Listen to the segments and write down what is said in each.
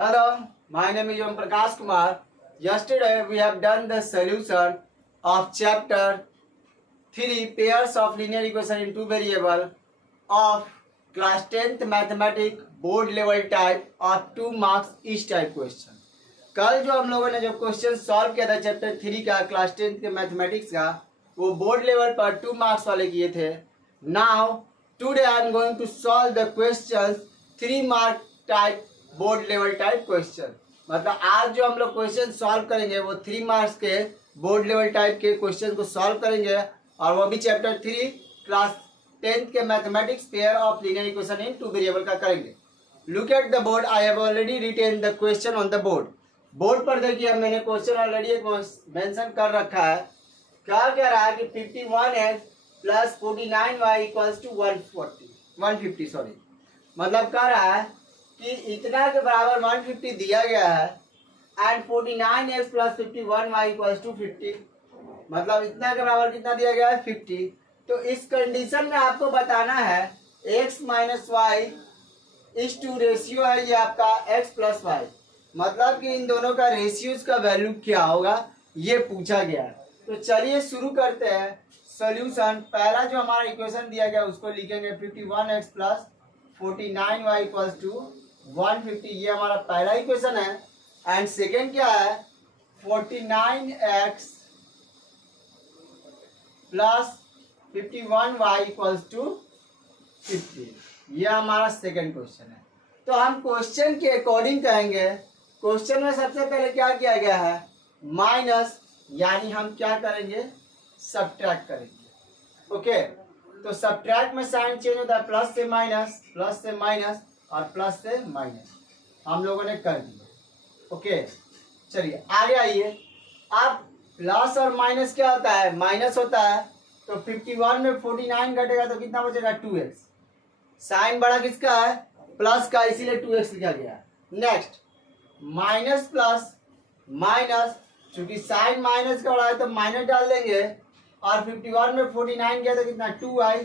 Hello, my name is Om Prakash Kumar. Yesterday we have done the solution of chapter 3 pairs of linear equation in two variable of class 10th mathematics board level type of 2 marks each type question. कल जो हम लोगों ने जो question solve किया था chapter 3 का class 10th के मैथमेटिक्स का वो बोर्ड लेवल पर 2 मार्क्स वाले किए थे. Now today I am going to solve the questions 3 mark type board level type question. मतलब आज जो हम लोग क्वेश्चन सॉल्व करेंगे वो 3 मार्क्स के बोर्ड लेवल टाइप के क्वेश्चन को सॉल्व करेंगे और वो भी चैप्टर 3 क्लास 10th के mathematics pair of linear equation in two variable का करेंगे. Look at the board. I have already written the question on the board. Board पर देखिए मैंने क्वेश्चन ऑलरेडी मेंशन कर रखा है. क्या कह रहा है कि 51x plus 49y equals to 150 sorry. मतलब कह रहा है कि इतना के बराबर 150 दिया गया है and 49x plus 51y equals to 50. मतलब इतना के बराबर कितना दिया गया है 50. तो इस कंडीशन में आपको बताना है x माइनस वाई इस टू रेशियो है ये आपका x प्लस वाई. मतलब कि इन दोनों का रेशियोज का वैल्यू क्या होगा ये पूछा गया है. तो चलिए शुरू करते हैं सॉल्यूशन. पहला जो हमारा इक्वेशन दिया गया उसको लिखेंगे 51x plus 49y equals to 150. ये हमारा पहला इक्वेशन है. एंड सेकेंड क्या है 49x plus 51y equals to 50. ये हमारा सेकेंड क्वेश्चन है. तो हम क्वेश्चन के अकॉर्डिंग कहेंगे. क्वेश्चन में सबसे पहले क्या किया गया है माइनस, यानी हम क्या करेंगे सब्ट्रैक्ट करेंगे. ओके तो सब्ट्रैक्ट में साइन चेंज होता है प्लस से माइनस और प्लस से माइनस हम लोगों ने कर दिया. ओके चलिए आगे आइए. अब प्लस और माइनस क्या होता है माइनस होता है. तो 51 में 49 घटेगा तो कितना बचेगा 2x. साइन बड़ा किसका है प्लस का इसीलिए 2x लिखा गया. नेक्स्ट माइनस प्लस माइनस, चूंकि साइन माइनस का बड़ा है तो माइनस डाल देंगे और 51 में 49 गया तो कितना 2y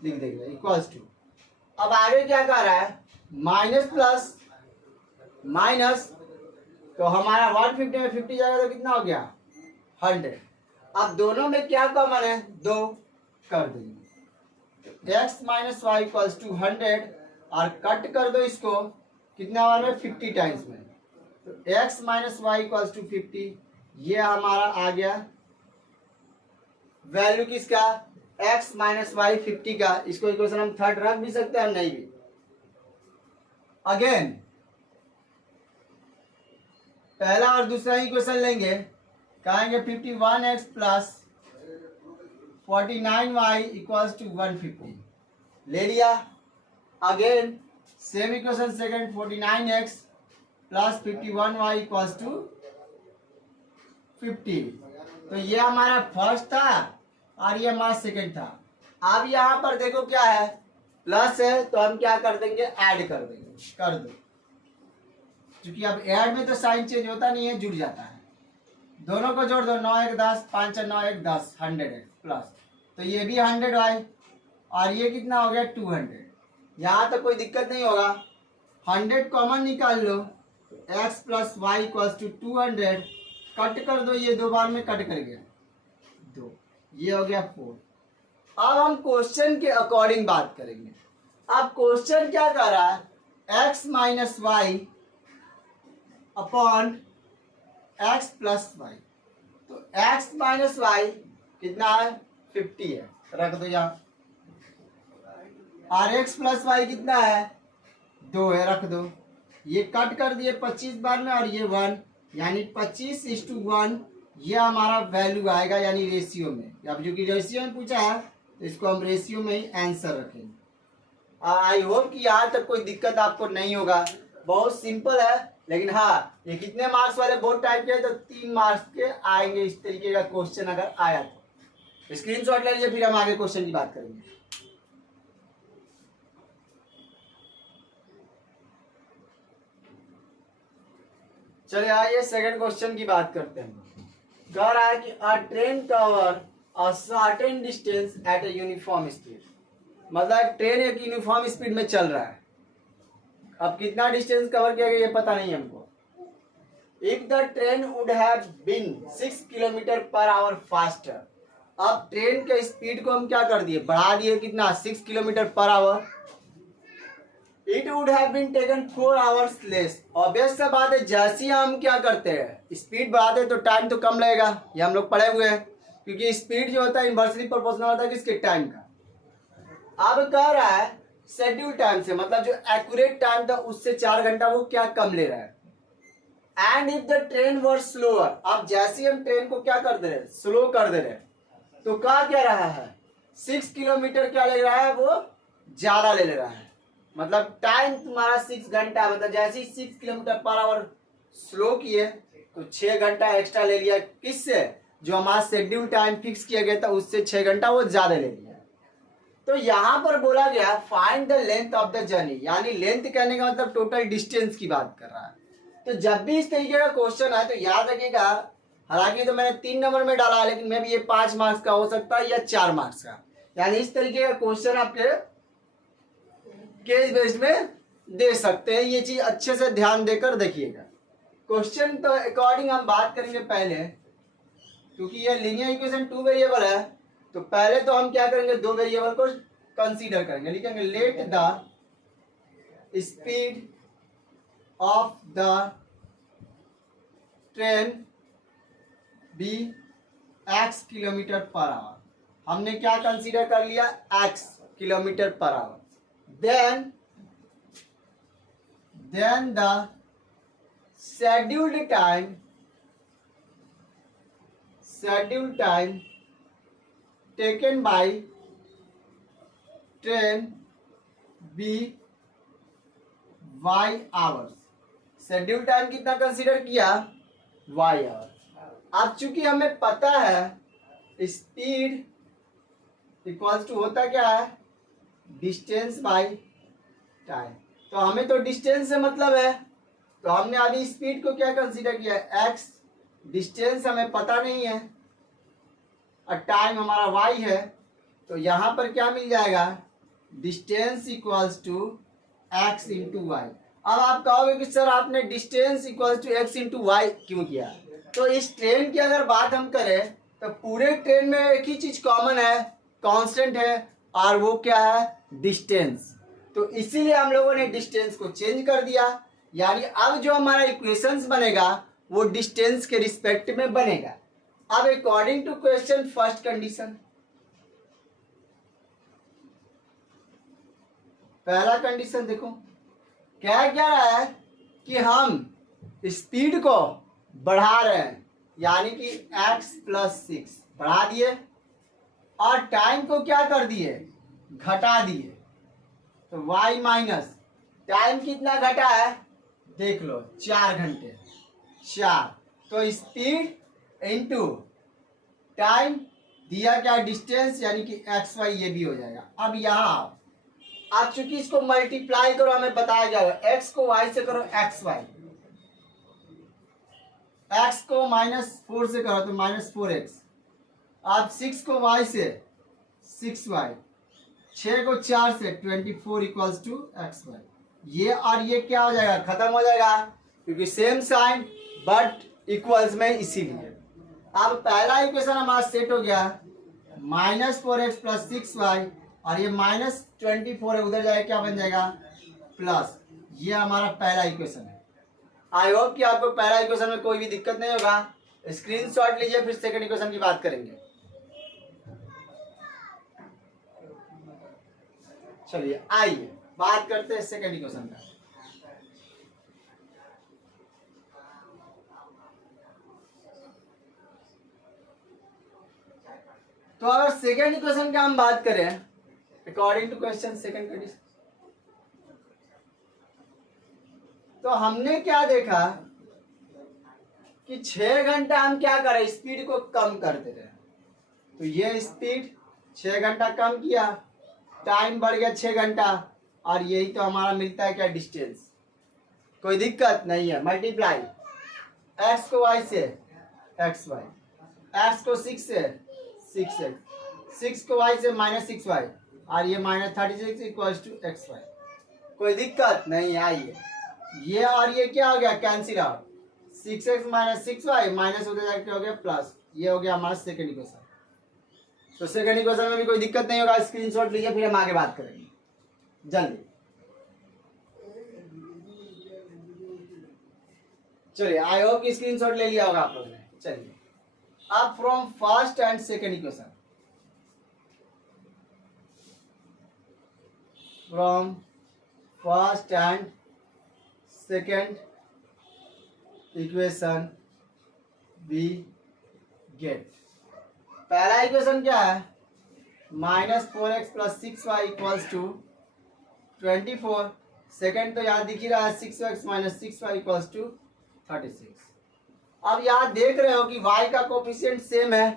लिख देंगे इक्वल्स टू. अब आगे क्या कर रहा है माइनस प्लस माइनस. तो हमारा 150 में 50 जाएगा तो कितना हो गया 100. अब दोनों में क्या कॉमन है 2 कर देंगे. x minus Y equals to 100 और कट कर दो इसको कितना बार में 50 टाइम्स में. तो x minus Y equals to 50. ये हमारा आ गया वैल्यू किसका x माइनस वाई 50 का. इसको इक्वेशन हम थर्ड रख भी सकते हैं नहीं भी. अगेन पहला और दूसरा इक्वेशन लेंगे. कहेंगे 51x plus 49y equals to 150 ले लिया. Again same equation second 49x plus 51y equals to 50. तो ये हमारा फर्स्ट था और ये हमारा सेकंड था. अब यहाँ पर देखो क्या है प्लस है तो हम क्या कर देंगे ऐड कर देंगे. कर दो क्योंकि अब ऐड में तो साइन चेंज होता नहीं है जुड़ जाता है. दोनों को जोड़ दो 9 1 10 5 9 1 10 100x प्लस. तो ये भी 100y और ये कितना हो गया 200. यहाँ तो कोई दिक्कत नहीं होगा. 100 कॉमन निकाल लो. x plus Y equals to 200. Cut कर दो ये दो बार में कट कर गया 2. ये हो गया 4. अब हम क्वेश्चन के अकॉर्डिंग बात करेंगे. अब क्वेश्चन क्या कर रहा है x minus Y upon x plus Y. तो x माइनस वाई कितना है 50 है रख दो यहाँ. और x प्लस वाई कितना है 2 है रख दो. ये कट कर दिए 25 बार में और ये 1 यानी 25:1 ये हमारा वैल्यू आएगा यानी रेशियो में. अब जो कि रेशियो में पूछा है तो इसको हम रेशियो में ही आंसर रखेंगे. आई होप कि यहाँ तक कोई दिक्कत आपको नहीं होगा. बहुत सिंपल है. लेकिन हाँ ये कितने मार्क्स वाले बोर्ड टाइप के तो 3 मार्क्स के आएंगे. इस तरीके का क्वेश्चन अगर आया तो स्क्रीनशॉट ले लीजिए फिर हम आगे क्वेश्चन की बात करेंगे. चलिए आइए सेकंड क्वेश्चन की बात करते हैं. कह रहा है कि a train cover a certain distance at a uniform speed. मतलब ट्रेन एक यूनिफॉर्म स्पीड में चल रहा है. अब कितना डिस्टेंस कवर किया गया ये पता नहीं हमको। If the train would have been 6 kilometre per hour faster, अब ट्रेन के स्पीड को हम क्या कर दिए, बढ़ा दिए, कितना, 6 kilometre per hour. It would have been taken 4 hours less. Obvious सा बात है, जैसे ही हम क्या करते हैं स्पीड बढ़ाते हैं तो टाइम तो कम लगेगा, ये हम लोग पढ़े हुए हैं, क्योंकि स्पीड जो होता है इन्वर्सली प्रोपोर्शनल होता है किसके, टाइम का। अब कह रहा है शेड्यूल टाइम से, मतलब जो एक्यूरेट टाइम था उससे 4 घंटा वो क्या कम ले रहा है। And if the train were slower, अब जैसे ही हम ट्रेन को क्या कर दे रहे, स्लो कर दे रहे, तो क्या रहा है, 6 किलोमीटर क्या ले रहा है, वो ज्यादा ले रहा है। मतलब टाइम तुम्हारा 6 घंटा, मतलब जैसे ही 6 किलोमीटर पर आवर स्लो किए तो 6 घंटा एक्स्ट्रा ले लिया, किससे, जो हमारा शेड्यूल टाइम फिक्स किया गया था उससे 6 घंटा वो ज्यादा ले लिया। तो यहाँ पर बोला गया find the length of the journey, यानी लेंथ कहने का मतलब टोटल डिस्टेंस की बात कर रहा है। तो जब भी इस तरीके का क्वेश्चन है तो याद रखिएगा, हालांकि तो मैंने 3 नंबर में डाला है, लेकिन मे भी ये 5 मार्क्स का हो सकता है या 4 मार्क्स का, यानी इस तरीके का क्वेश्चन आपके केस बेस्ड में दे सकते हैं। ये चीज अच्छे से ध्यान देकर देखिएगा। क्वेश्चन तो अकॉर्डिंग हम बात करेंगे पहले, क्योंकि ये लीनियर इक्वेशन 2 वेरिएबल है, तो पहले तो हम क्या करेंगे, 2 वेरिएबल को कंसीडर करेंगे। लिखेंगे let the speed of the train be x kilometre per hour. हमने क्या कंसीडर कर लिया, x kilometre per hour. then the scheduled time taken by train be y hours। Schedule time कितना कंसीडर किया, y our. अब चूंकि हमें पता है स्पीड इक्वल्स टू होता क्या है, डिस्टेंस बाय टाइम, तो हमें तो डिस्टेंस से मतलब है, तो हमने अभी स्पीड को क्या कंसीडर किया, x, डिस्टेंस हमें पता नहीं है और टाइम हमारा y है, तो यहां पर क्या मिल जाएगा, distance equals to x into y. अब आप कहोगे कि सर आपने distance equals to x into y क्यों किया, तो इस ट्रेन की अगर बात हम करें तो पूरे ट्रेन में एक ही चीज कॉमन है, कांस्टेंट है, और वो क्या है, डिस्टेंस। तो इसीलिए हम लोगों ने डिस्टेंस को चेंज कर दिया, यानी अब जो हमारा इक्वेशंस बनेगा वो डिस्टेंस के रिस्पेक्ट में बनेगा। अब according to question first condition, पहला कंडीशन देखो क्या रहा है कि हम स्पीड को बढ़ा रहे हैं, यानी कि x प्लस 6 बढ़ा दिए और टाइम को क्या कर दिए, घटा दिए, तो y माइनस टाइम कितना घटा है, देख लो 4 घंटे, 4, तो स्पीड इनटू टाइम दिया क्या, डिस्टेंस, यानी कि एक्स वाई, ये भी हो जाएगा। अब यहाँ आप चूंकि इसको मल्टीप्लाई करो, हमें बताया जाएगा x को y से करो एक्स वाई, x को -4 से करो तो -4x, आप 6 को y से 6y, 6 को 4 से 24 इक्वल्स टू एक्स वाई। ये और ये क्या हो जाएगा, खत्म हो जाएगा, क्योंकि सेम साइन बट इक्वल्स में, इसीलिए। अब पहला इक्वेशन हमारा सेट हो गया, -4x प्लस 6y, और ये -24 है, उधर जाएगा क्या बन जाएगा, प्लस। ये हमारा पहला इक्वेशन है। आई होप कि आपको पहला इक्वेशन में कोई भी दिक्कत नहीं होगा। स्क्रीनशॉट लीजिए, फिर सेकंड इक्वेशन की बात करेंगे। चलिए आइए बात करते हैं सेकंड इक्वेशन का। तो अगर सेकंड इक्वेशन का हम बात करें according to question second condition, तो हमने क्या देखा कि 6 घंटा हम क्या करें, स्पीड को कम करते रहे, तो ये स्पीड 6 घंटा कम किया, टाइम बढ़ गया 6 घंटा, और यही तो हमारा मिलता है क्या, डिस्टेंस। कोई दिक्कत नहीं है, मल्टीप्लाई x को y से एक्स वाई, x को 6 से 6x, 6 को y से -6y, और ये -36 इक्वल्स टू एक्स वाई। कोई दिक्कत नहीं आई है। ये और ये क्या हो गया, cancel out. 6x minus 6y minus होते जाके क्या हो गया, प्लस। ये हो गया हमारा सेकेंड इक्वेशन। तो सेकेंड इक्वेशन में भी कोई दिक्कत नहीं होगा, स्क्रीनशॉट लीजिए, फिर हम आगे बात करेंगे जल्दी। चलिए, आई होप कि स्क्रीनशॉट ले लिया होगा आप लोगों ने। चलिए, अब from first and second equation, from first and second equation we get. पहला इक्वेशन क्या है, -4x plus 6y equals to 24। Second तो यहाँ दिख ही रहा है 6x minus 6y equals to 36। अब यहाँ देख रहे हो कि y का कोफिशिएंट सेम है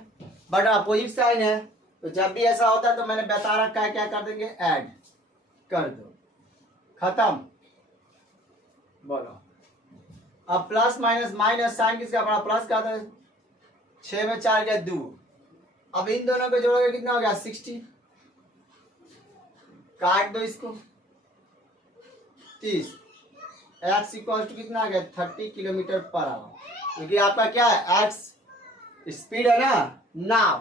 बट अपोजिट साइन है, तो जब भी ऐसा होता है तो मैंने बता रखा है क्या कर देंगे, ऐड कर दो, खत्म। बोलो अब प्लस माइनस माइनस, साइन किसका बड़ा, प्लस का था। 6 में 4 गया 2। अब इन दोनों को जोड़ोगे कितना हो गया, 60। काट दो इसको, 30। एक्स इक्वल टू कितना आ गया, 30 किलोमीटर पर आवर, क्योंकि आपका क्या है, एक्स स्पीड है ना। Now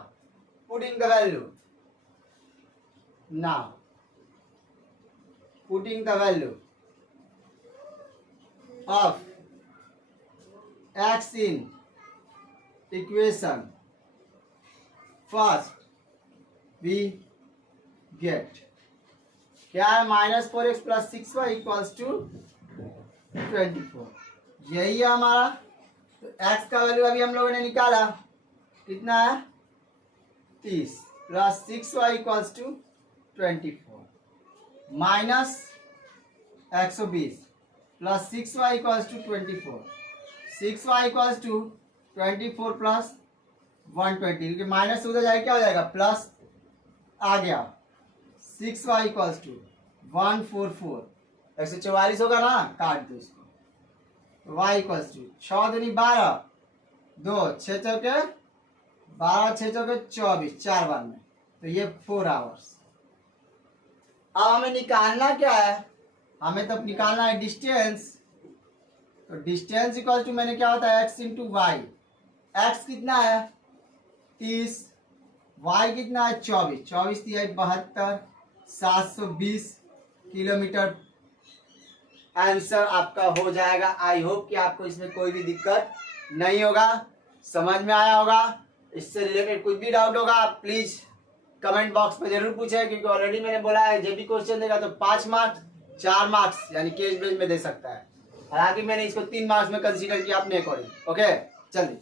putting the value, now putting the value of x in equation first we get क्या है, -4x plus 6y equals to 24। यही है हमारा। तो x का वैल्यू अभी हम लोगों ने निकाला, कितना है, 30 plus 6y equals to 24 minus 120 plus 6y equals to 24। 6y equals to 24 plus 120, क्योंकि माइनस उधर जाएगा क्या हो जाएगा, प्लस आ गया। 6y इक्वल्स टू 144, 144 होगा ना, काट दो इसको। y इक्वल्स टू 6 दूनी 12, 2 6 चौके 12, 6 चौके 24, 4 बार में, तो ये 4 आवर्स। अब हमें निकालना क्या है, हमें तो निकालना है डिस्टेंस। तो डिस्टेंस इक्वल टू मैंने क्या होता है, x इंटू वाई। एक्स कितना है 30, y कितना है 24, 24 3 72, 720 किलोमीटर आंसर आपका हो जाएगा। आई होप कि आपको इसमें कोई भी दिक्कत नहीं होगा, समझ में आया होगा। इससे रिलेटेड कुछ भी डाउट होगा आप प्लीज कमेंट बॉक्स में जरूर पूछें, क्योंकि ऑलरेडी मैंने बोला है जब भी क्वेश्चन देगा तो 5 मार्क्स 4 मार्क्स यानी केस बेस में दे सकता है। हालांकि मैंने इसको 3 मार्क्स में कंसीडर किया अपने अकॉर्डिंग। ओके चलिए,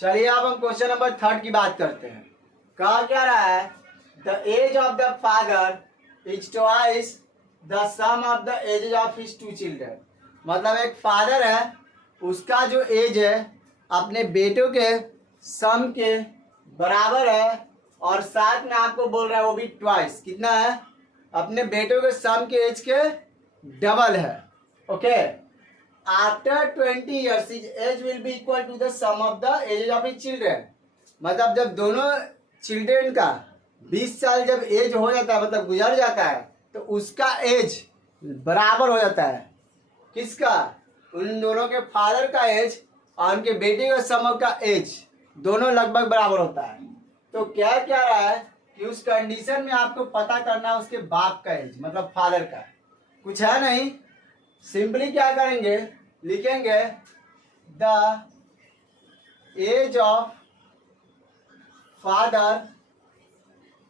चलिए अब हम क्वेश्चन नंबर 3 की बात करते हैं। कहा क्या रहा है, the age of the father is twice the sum of the ages of his 2 children. मतलब एक फादर है, उसका जो एज है अपने बेटों के सम के बराबर है, और साथ में आपको बोल रहा है वो भी ट्वाइस, कितना है, अपने बेटों के सम के एज के डबल है। Okay, after 20 years his age will be equal to the sum of the ages of his children। मतलब जब दोनों चिल्ड्रन का 20 साल जब एज हो जाता है, मतलब गुजर जाता है, तो उसका एज बराबर हो जाता है किसका, उन दोनों के फादर का एज और उनके बेटे के सम का एज दोनों लगभग बराबर होता है। तो क्या क्या रहा है कि उस कंडीशन में आपको पता करना है उसके बाप का एज, मतलब फादर का। कुछ है नहीं, सिंपली क्या करेंगे, लिखेंगे the age of father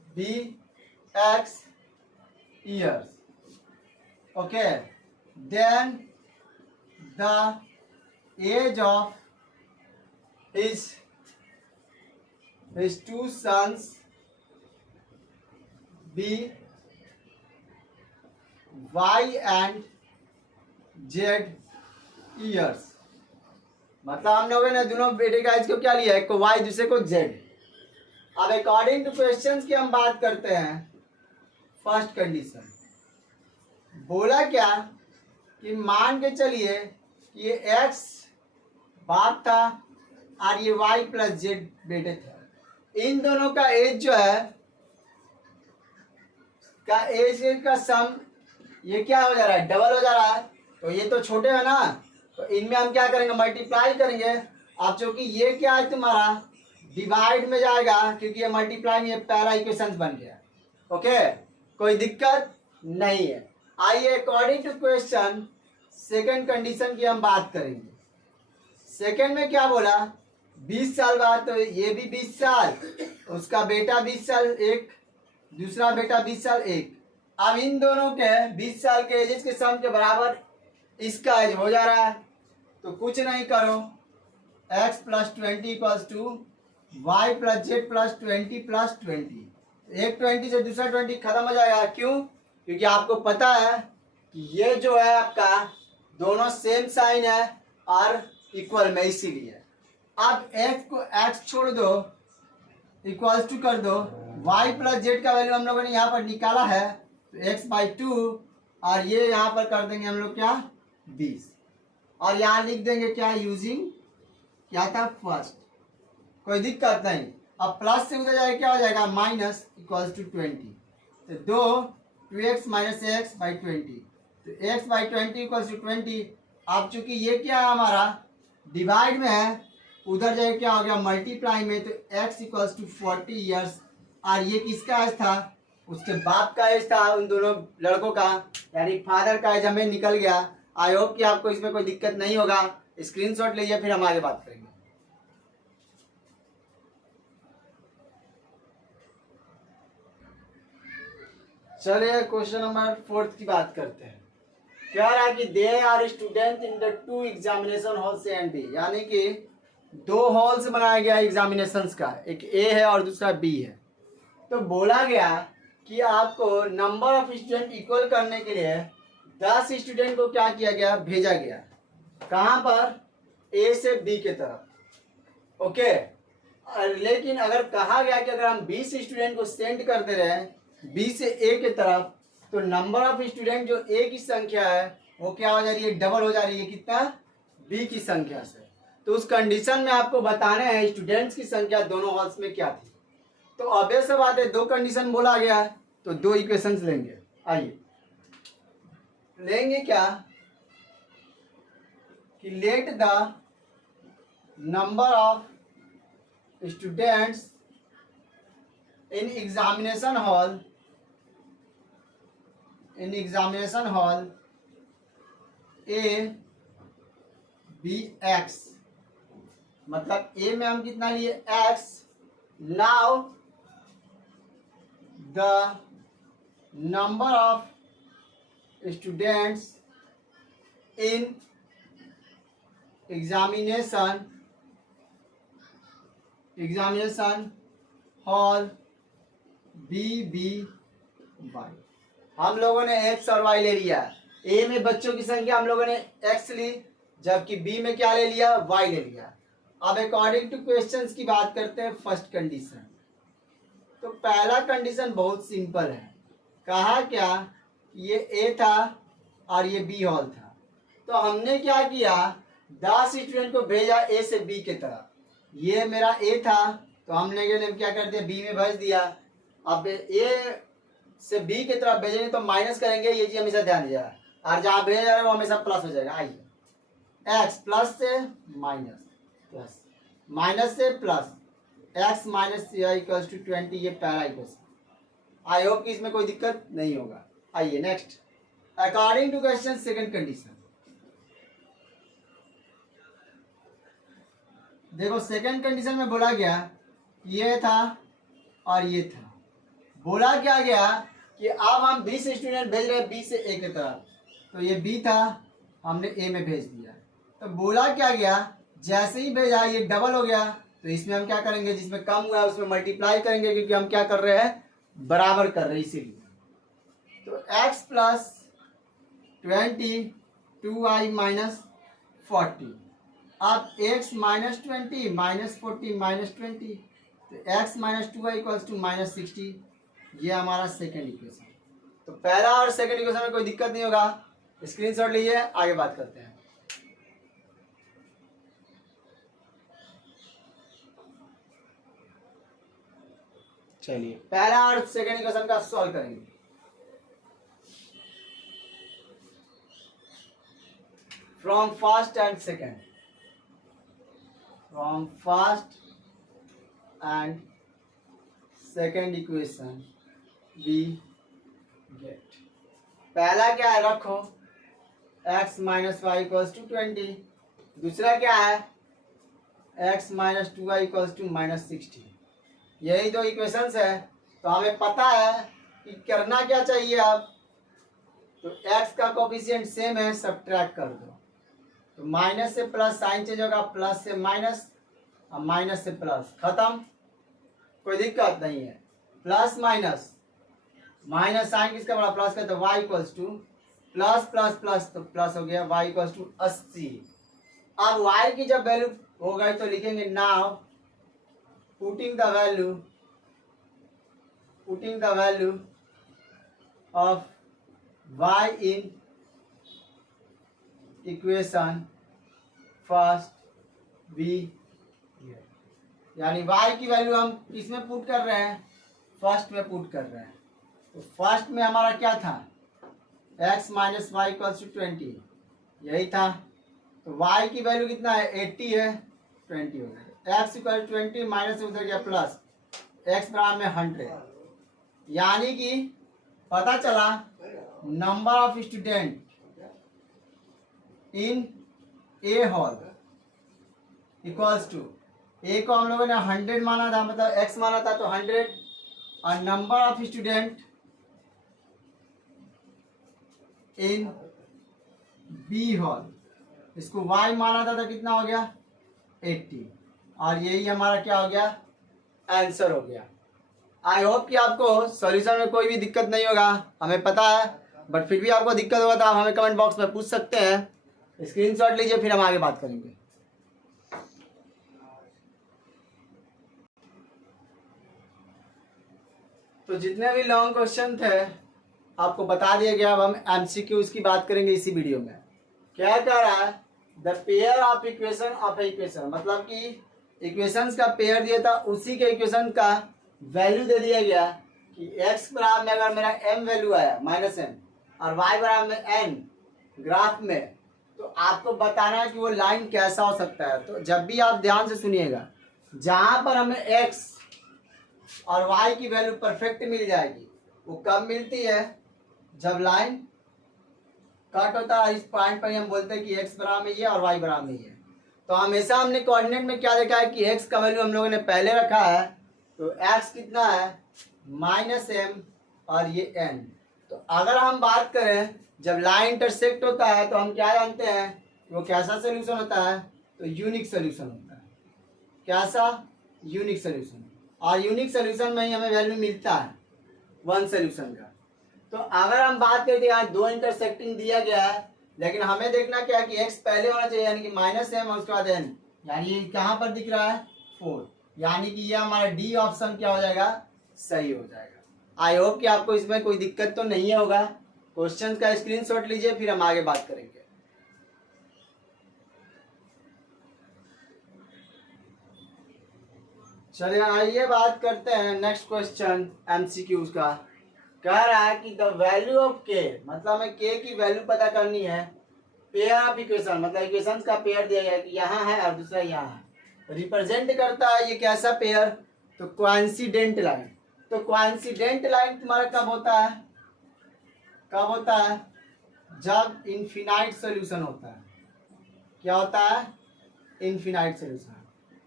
be x years. Okay, then the age of his 2 sons be y and z years। मतलब हम लोगों ने दोनों बेटे का एज को क्या लिया, एक को y दूसरे को z। अब अकॉर्डिंग टू क्वेश्चंस की हम बात करते हैं। फर्स्ट कंडीशन बोला क्या कि मान के चलिए कि ये x बाप था और ये वाई प्लस जेड बेटे थे। इन दोनों का एज जो है का एज का सम ये क्या हो जा रहा है, डबल हो जा रहा है। तो ये तो छोटे है ना, तो इनमें हम क्या करेंगे, मल्टीप्लाई करेंगे। अब चूंकि ये क्या है तुम्हारा डिवाइड में जाएगा, क्योंकि ये मल्टीप्लाई में ये पहला इक्वेशन बन गया। ओके, कोई दिक्कत नहीं है। आइए according to question second condition की हम बात करेंगे। सेकंड में क्या बोला, 20 साल बाद, तो ये भी 20 साल, उसका बेटा 20 साल एक, दूसरा बेटा 20 साल एक। अब इन दोनों के 20 साल के एजेस के सम के बराबर इसका एज हो जा रहा है। तो कुछ नहीं करो, x plus 20 equals to y plus z plus 20 plus 20। एक 20 से दूसरा 20 खत्म हो जाएगा। क्यों? क्योंकि आपको पता है कि ये जो है आपका दोनों सेम साइन है और इक्वल में, इसीलिए। अब x को x छोड़ दो, इक्वल्स टू कर दो, y प्लस जेड का वैल्यू हम लोगों ने यहाँ पर निकाला है, तो x/2, और ये यहाँ पर कर देंगे हम लोग क्या 20, और यहाँ लिख देंगे क्या यूजिंग क्या था फर्स्ट। कोई दिक्कत नहीं। अब प्लस से उधर जाएगा क्या हो जाएगा माइनस इक्वल्स टू 20, तो 2x माइनस एक्स बाई 20, तो x/20 इक्वल्स टू 20। अब चूंकि ये क्या है हमारा डिवाइड में है, उधर जाके क्या हो गया मल्टीप्लाई में, तो x इक्वल्स टू 40 ईयर्स। और ये किसका एज था, उसके बाप का एज था, उन दोनों लड़कों का, यानी फादर का एज हमें निकल गया। आई होप कि आपको इसमें कोई दिक्कत नहीं होगा। स्क्रीनशॉट लीजिए, फिर हम आगे बात करेंगे। चलिए क्वेश्चन नंबर 4 की बात करते हैं। कह रहा है कि they are student in the 2 examination hall से एंड बी, यानी कि 2 हॉल्स बनाया गया एग्जामिनेशंस का, एक ए है और दूसरा बी है। तो बोला गया कि आपको नंबर ऑफ स्टूडेंट इक्वल करने के लिए 10 स्टूडेंट को क्या किया गया, भेजा गया। कहाँ पर, ए से बी के तरफ। ओके, लेकिन अगर कहा गया कि अगर हम 20 स्टूडेंट को सेंड कर दे रहे हैं बी से ए के तरफ, तो नंबर ऑफ स्टूडेंट जो ए की संख्या है वो क्या हो जा रही है, डबल हो जा रही है, कितना, बी की संख्या से। तो उस कंडीशन में आपको बताने हैं स्टूडेंट्स की संख्या दोनों हॉल्स में क्या थी। तो ऑब्वियस सी बात है, 2 कंडीशन बोला गया है, तो 2 इक्वेशंस लेंगे। आइए लेंगे क्या कि let the number of students in examination hall A B x, मतलब ए में हम कितना लिए x. Now the number of students in examination hall B y. हम लोगों ने एक्स और वाई ले लिया। ए में बच्चों की संख्या हम लोगों ने एक्स ली, जबकि बी में क्या ले लिया, वाई ले लिया। अब अकॉर्डिंग टू क्वेश्चंस की बात करते हैं फर्स्ट कंडीशन। तो पहला कंडीशन बहुत सिंपल है। कहा क्या, ये ए था और ये बी हॉल था। तो हमने क्या किया, 10 स्टूडेंट को भेजा ए से बी के तरफ। ये मेरा ए था, तो हमने क्या कर दिया, बी में भेज दिया। अब ए से बी की तरफ भेजेंगे तो माइनस करेंगे, ये चीज हमेशा ध्यान दीजिएगा, और जहां भेजा जा रहा है वो हमेशा प्लस हो जाएगा। आइए एक्स प्लस से माइनस, प्लस माइनस से plus, x minus equals to 20, ये पहला इक्वेशन। आई होप कि इसमें कोई दिक्कत नहीं होगा। आइए next, according to question second condition. देखो सेकंड कंडीशन में बोला गया ये था और ये था। बोला क्या गया कि अब हम 20 स्टूडेंट भेज रहे हैं बी से ए की तरफ, तो ये बी था, हमने ए में भेज दिया। तो बोला क्या गया, जैसे ही भेजा ये डबल हो गया, तो इसमें हम क्या करेंगे, जिसमें कम हुआ है उसमें मल्टीप्लाई करेंगे, क्योंकि हम क्या कर रहे हैं, बराबर कर रहे हैं, इसीलिए। तो x प्लस 20 2y माइनस 40। अब x माइनस 20 माइनस 40 माइनस 20, तो x minus 2y equals to minus 60। ये हमारा सेकेंड इक्वेशन। तो पहला और सेकेंड इक्वेशन में कोई दिक्कत नहीं होगा। स्क्रीनशॉट लीजिए, आगे बात करते हैं। चलिए पहला और सेकेंड इक्वेशन का सॉल्व करेंगे। From first and second, from first and second equation we get, पहला क्या है रखो x minus Y equals to 20, दूसरा क्या है x minus 2y equals to minus 60। यही दो इक्वेशंस है। तो हमें पता है कि करना क्या चाहिए अब, तो x का कोफिशिएंट सेम है, सब्ट्रैक्ट कर दो, तो माइनस से प्लस साइन चेंज होगा, प्लस से माइनस और माइनस से प्लस, खत्म, कोई दिक्कत नहीं है। प्लस माइनस, माइनस साइन किसका बड़ा प्लस का, तो y equals two plus plus plus तो प्लस हो गया, y इक्वल्स टू 80। अब y की जब वैल्यू हो गई तो लिखेंगे now putting the value of y in equation first we, यानी y की वैल्यू हम किसमें पुट कर रहे हैं, फर्स्ट में पुट कर रहे हैं। तो फर्स्ट में हमारा क्या था, x minus Y equals to 20, यही था। तो y की वैल्यू कितना है 80 है, 20 हो गया, x इक्वल 20 माइनस उधर गया प्लस, x बराबर में 100, यानी कि पता चला number of student in a hall equals to, A को हम लोगों ने 100 माना था, मतलब x माना था तो 100, और number of student in B hall, इसको y माना था तो कितना हो गया 80, और यही हमारा क्या हो गया आंसर हो गया। आई होप कि आपको सॉल्यूशन में कोई भी दिक्कत नहीं होगा, हमें पता है, बट फिर भी आपको दिक्कत होगा तो आप हमें कमेंट बॉक्स में पूछ सकते हैं, स्क्रीनशॉट लीजिए फिर हम आगे बात करेंगे। तो जितने भी लॉन्ग क्वेश्चन थे आपको बता दिया गया। अब हम एमसीक्यूज की बात करेंगे इसी वीडियो में। क्या कह रहा है, the pair of equation of equation, मतलब कि इक्वेशंस का पेयर दिया था, उसी के इक्वेशन का वैल्यू दे दिया गया कि x बराबर में अगर मेरा m वैल्यू आया माइनस m और y बराबर में n ग्राफ में, तो आपको बताना है कि वो लाइन कैसा हो सकता है। तो जब भी आप ध्यान से सुनिएगा, जहां पर हमें x और y की वैल्यू परफेक्ट मिल जाएगी, वो कब मिलती है, जब लाइन कट होता है। इस पॉइंट पर हम बोलते हैं कि x बराबर में ये और y बराबर में ये। तो हमेशा हमने कोऑर्डिनेट में क्या देखा है कि x का वैल्यू हम लोगों ने पहले रखा है, तो x कितना है माइनस m और ये n। तो अगर हम बात करें जब लाइन इंटरसेक्ट होता है तो हम क्या जानते हैं, वो कैसा सोल्यूशन होता है, तो यूनिक सोल्यूशन होता है। कैसा, यूनिक सोल्यूशन, और यूनिक सोल्यूशन में ही हमें वैल्यू मिलता है वन सोल्यूशन का। तो अगर हम बात करें तो यहाँ दो इंटरसेक्टिंग दिया गया है, लेकिन हमें देखना क्या है कि x पहले होना चाहिए, यानी कि माइनस m और उसके बाद n, यानी ये कहाँ पर दिख रहा है 4, यानी कि ये हमारा डी ऑप्शन क्या हो जाएगा, सही हो जाएगा। आई होप कि आपको इसमें कोई दिक्कत तो नहीं होगा। क्वेश्चन का स्क्रीनशॉट लीजिए फिर हम आगे बात करेंगे। चलिए आइए बात करते हैं नेक्स्ट क्वेश्चन एमसीक्यूज का। कह रहा है कि द वैल्यू ऑफ k, मतलब हमें k की वैल्यू पता करनी है, पेयर ऑफ इक्वेशन, मतलब इक्वेशंस का पेयर दिया गया है कि यहाँ है और दूसरा यहाँ है, रिप्रेजेंट करता है ये कैसा पेयर, तो कोइंसिडेंट लाइन। तो कोइंसिडेंट लाइन तुम्हारा कब होता है, कब होता है, जब इनफिनाइट सोल्यूशन होता है। क्या होता है, इनफिनाइट सोल्यूशन।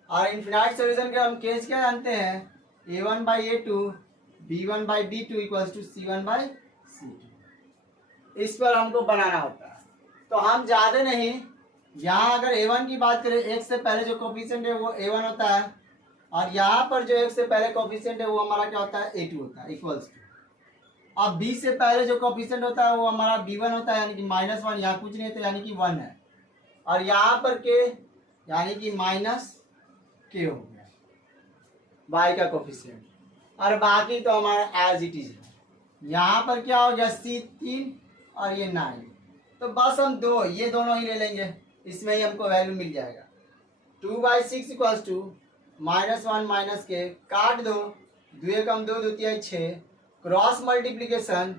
और इनफिनाइट सोल्यूशन के हम केस क्या जानते हैं, a1/a2 b1/b2 equals to c1/c2। इस पर हमको बनाना होता है। तो हम ज़्यादा नहीं, यहाँ अगर a1 की बात करें, x से पहले जो कोफिशिएंट है वो a1 होता है, और यहाँ पर जो x से पहले कोफिशिएंट है वो हमारा क्या होता है a2 होता है, इक्वल्स टू। अब b से पहले जो कोफिशिएंट होता है वो हमारा b1 होता है, यानी कि -1, यहाँ कुछ नहीं तो यानी कि 1 है, और यहाँ पर k यानी कि -k हो गया y का कोफिशिएंट, और बाकी तो हमारा एज इट इज है। यहाँ पर क्या हो गया c3 और ये 9, तो बस हम ये दोनों ही ले लेंगे, इसमें ही हमको वैल्यू मिल जाएगा। 2/6 इक्वल्स टू -1 - k, काट दो 2 एकम 2, 2 तिहाई 6, क्रॉस मल्टीप्लीकेशन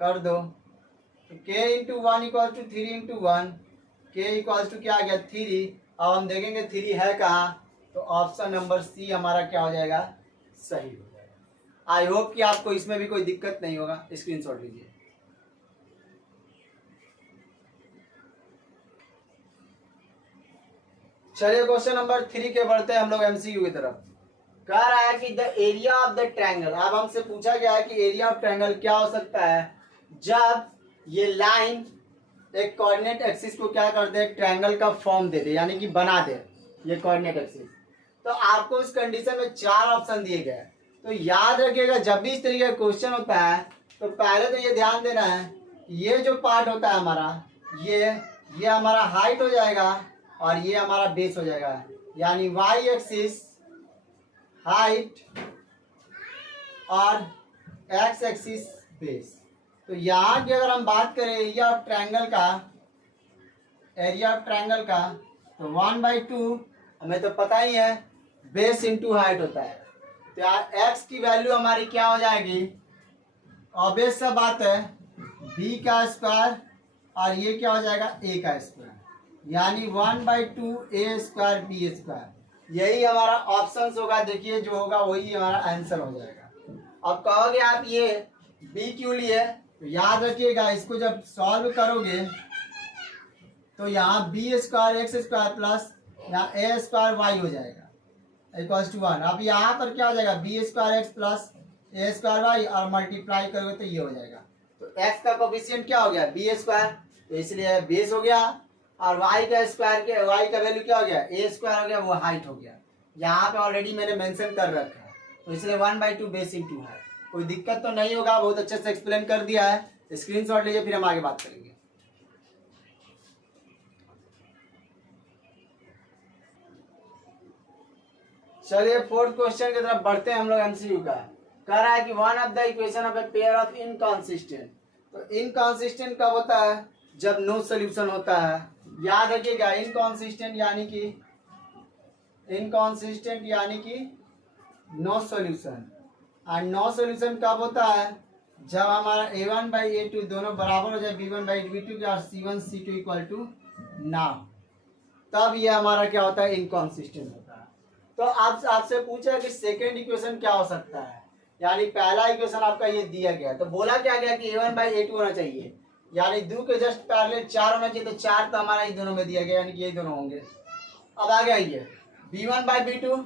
कर दो तो k into 1 equal to 3 into 1, k equals to क्या आ गया 3। अब हम देखेंगे 3 है कहाँ, तो ऑप्शन नंबर सी हमारा क्या हो जाएगा, सही हो जाएगा। आई होप कि आपको इसमें भी कोई दिक्कत नहीं होगा, स्क्रीनशॉट लीजिए। चलिए क्वेश्चन नंबर 3 के बढ़ते हैं हम लोग एमसीक्यू की तरफ। कह रहा है कि the area of the triangle, अब हमसे पूछा गया है कि एरिया ऑफ ट्रायंगल क्या हो सकता है जब ये लाइन एक कोऑर्डिनेट एक्सिस को क्या कर दे, ट्रायंगल का फॉर्म दे दे, यानी कि बना दे ये कोऑर्डिनेट एक्सिस। तो आपको इस कंडीशन में 4 ऑप्शन दिए गए हैं। तो याद रखिएगा जब भी इस तरीके का क्वेश्चन होता है तो पहले तो ये ध्यान देना है कि ये जो पार्ट होता है हमारा, ये हमारा हाइट हो जाएगा और ये हमारा बेस हो जाएगा, यानी वाई एक्सिस हाइट और एक्स एक्सिस बेस। तो यहाँ की अगर हम बात करें एरिया ऑफ ट्रायंगल का, तो 1/2 हमें तो पता ही है बेस इंटू हाइट होता है। तो यार एक्स की वैल्यू हमारी क्या हो जाएगी, ऑब्वियस सा बात है बी का स्क्वायर और ये क्या हो जाएगा ए का स्क्वायर, यानी 1/2 ए स्क्वायर बी स्क्वायर। यही हमारा ऑप्शन होगा, देखिए जो होगा वही हमारा आंसर हो जाएगा। अब कहोगे आप ये बी क्यों लिए, तो याद रखिएगा इसको जब सॉल्व करोगे तो यहाँ B square x square plus यहाँ ए स्क्वायर वाई हो जाएगा इक्वल्स टू 1। अब यहाँ पर क्या हो जाएगा बी स्क्वायर एक्स प्लस ए स्क्वायर वाई और मल्टीप्लाई करोगे तो ये हो जाएगा। तो एक्स का कोफिशिएंट क्या हो गया बी स्क्वायर, तो इसलिए बेस हो गया, और वाई का स्क्वायर के वाई का वैल्यू क्या हो गया ए स्क्वायर हो गया, वो हाइट हो गया। यहाँ पे ऑलरेडी मैंने मेंशन कर रखा है, तो इसलिए 1/2 बेस इंटू है। कोई दिक्कत तो नहीं होगा, बहुत अच्छे से एक्सप्लेन कर दिया है। स्क्रीनशॉट लीजिए फिर हम आगे बात करेंगे। चलिए फोर्थ क्वेश्चन की तरफ बढ़ते हैं हम लोग एमसीक्यू का। कह रहा है कि one of the equation of a pair of inconsistent. तो इनकॉन्सिस्टेंट कब होता है, जब नो सोल्यूशन होता है। याद रखिएगा इनकॉन्सिस्टेंट यानी कि नो सोल्यूशन। और नो सोल्यूशन कब होता है, जब हमारा a1/a2 दोनों बराबर हो जाए b1/b2 के और c1c2 इक्वल टू ना, तब ये हमारा क्या होता है इनकॉन्सिस्टेंट होता है। तो आपसे पूछा कि सेकेंड इक्वेशन क्या हो सकता है, यानी पहला इक्वेशन आपका ये दिया गया, तो बोला क्या गया कि a1/a2 होना चाहिए, यानी 2 के जस्ट पैरेलल 4 होना चाहिए। तो 4 तो हमारा इन दोनों में दिया गया, यानी कि ये दोनों होंगे। अब आ गया ये b1/b2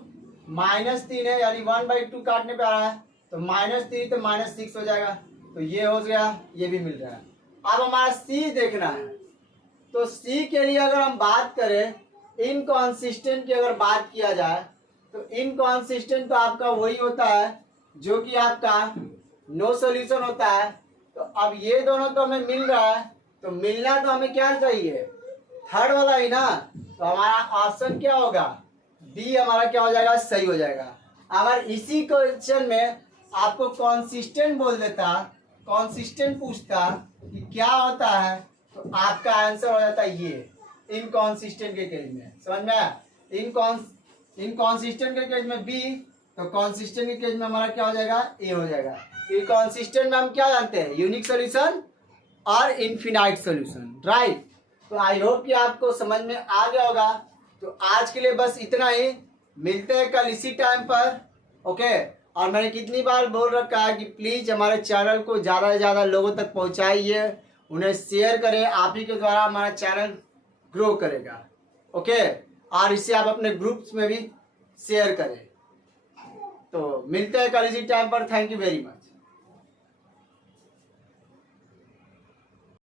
-3 है, यानी 1/2 काटने पे आ रहा है, तो -3 तो -6 हो जाएगा, तो ये हो गया, ये भी मिल रहा है। अब हमारा c देखना है, तो c के लिए अगर हम बात करें इनकॉन्सिस्टेंट की अगर बात किया जाए, तो इनकॉन्सिस्टेंट तो आपका वही होता है जो कि आपका नो सॉल्यूशन होता है। तो अब ये दोनों तो हमें मिल रहा है, तो मिलना तो हमें क्या चाहिए, थर्ड वाला ही ना। तो हमारा ऑप्शन क्या होगा, बी हमारा क्या हो जाएगा, सही हो जाएगा। अगर इसी क्वेश्चन में आपको कॉन्सिस्टेंट बोल देता, कॉन्सिस्टेंट पूछता कि क्या होता है, तो आपका आंसर हो जाता है ये इनकॉन्सिस्टेंट के केस में। समझ में आया, इनकॉन्सिस्टेंट के केस में बी, तो कॉन्सिस्टेंट के केस में हमारा क्या हो जाएगा, ए हो जाएगा। इनकॉन्सिस्टेंट में हम क्या जानते हैं, यूनिक सॉल्यूशन और इनफिनाइट सॉल्यूशन, राइट। तो आई होप कि आपको समझ में आ गया होगा। तो आज के लिए बस इतना ही, मिलते हैं कल इसी टाइम पर, ओके। और मैंने कितनी बार बोल रखा है कि प्लीज़ हमारे चैनल को ज़्यादा से ज़्यादा लोगों तक पहुंचाइए, उन्हें शेयर करें, आप ही के द्वारा हमारा चैनल ग्रो करेगा, ओके। और इसे आप अपने ग्रुप्स में भी शेयर करें। तो मिलते हैं कल इसी टाइम पर, थैंक यू वेरी मच।